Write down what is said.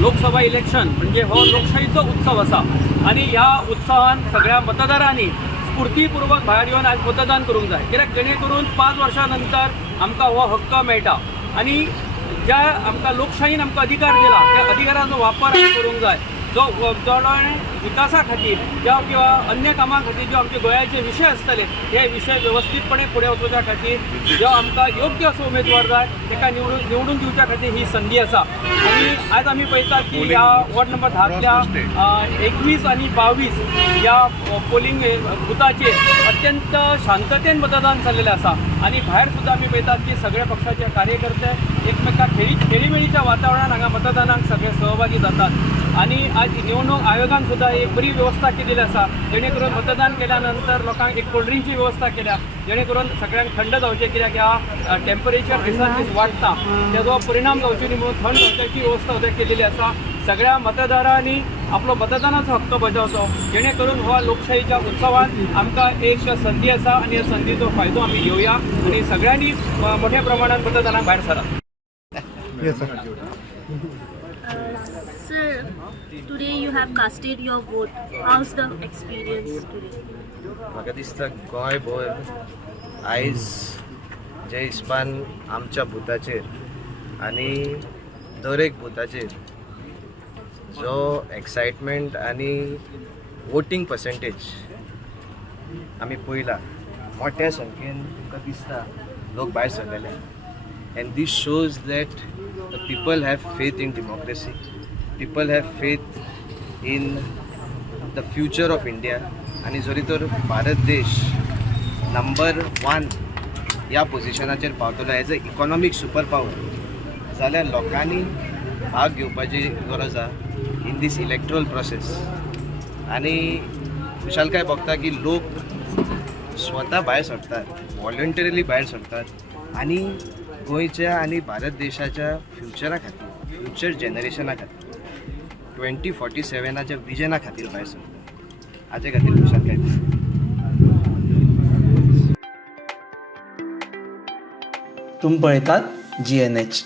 Lok Sabha election म्हणजे हो लोकशाहीचो उत्सव असा आणि ह्या उत्सवान सगळ्या मतदारांनी स्फूर्तीपूर्वक भायर येवन आज मतदान करूंक जाय, कित्याक जेणे करून 5 वर्सां नंतर आमकां हो हक्क मेळटा आणि ज्या आमकां लोकशाहीन आमकां अधिकार दिला त्या अधिकाराचो वापर आमी करूंक जाय. जो विकासा खातीर किंवा अन्य कामां खातीर जो आमचे गोंयाचे विशय आसतले हे विशय व्यवस्थितपणे फुडें वचोवच्या खातीर जो आमकां योग्य असो उमेदवार जाय ताका निवडून दिवच्या खातीर ही संदी आसा. आणि आज आमी पळयतात की ह्या वॉर्ड नंबर 10तल्या 21 आणि 22 ह्या पोलिंग बुथाचेर अत्यंत शांततेन मतदान जाल्लेलें आसा आणि भायर सुद्दां आमी पळयतात की सगळ्या पक्षाचे कार्यकर्ते एकमेकांक खेळीमेळीच्या वातावरणात हांगा मतदानाक सगळे सहभागी जातात. आणि आज निवडणूक आयोगान सुद्धा एक बरी व्यवस्था केलेली आसा, जेणे करून मतदान केल्या नंतर लोकांक एक कोल्ड ड्रिंकची व्यवस्था केल्या, जेणे करून सगळ्यांक थंड जावचें, कित्याक ह्या टेम्परेचर दिसान दीस वाडटा तेजो परिणाम जावचे न्ही म्हणून थंड जावच्याची व्यवस्था सुद्धा केलेली आसा. सगळ्या मतदारांनी आपलो मतदानाचो हक्क बजावचो, जेणे करून हो लोकशाहीच्या उत्सवान आमकां एक संदी आसा आणि ह्या संदीचो फायदो आमी घेवया आणि सगळ्यांनी मोठ्या प्रमाणात मतदानाक भायर सरात. Sir, today you have casted your vote. How's the experience today? म्हाका दिसता गोंयभर आयज जे हिसपान आमच्या बुथाचेर आनी दर एक बुथाचेर जो एक्सायटमेंट आनी वोटींग पर्सेंटेज आमी पळयला, मोठ्या संख्येन तुमकां दिसता लोक भायर सरलेले. And this shows that the people have faith in democracy. People have faith in the future of India. आणि जरी तर भारत देश नंबर 1 ह्या पोझिशनाचेर पावतलो as a economic super power, जाल्यार लोकांनी भाग घेवपाची गरज आसा इन दीस इलेक्ट्रल प्रोसेस. आनी खुशालकाय बघता की लोक स्वता भायर सरतात, वॉलंटरीली भायर सरतात आणि गोंयच्या आणि भारत देशाच्या फ्युचरा खातीर, फ्युचर जनरेशना खातीर 2047च्या विजना खातीर भायर सरतात. हाचे खातीर खुशालकाय दिसता. तुम्ही पळयतात GNH.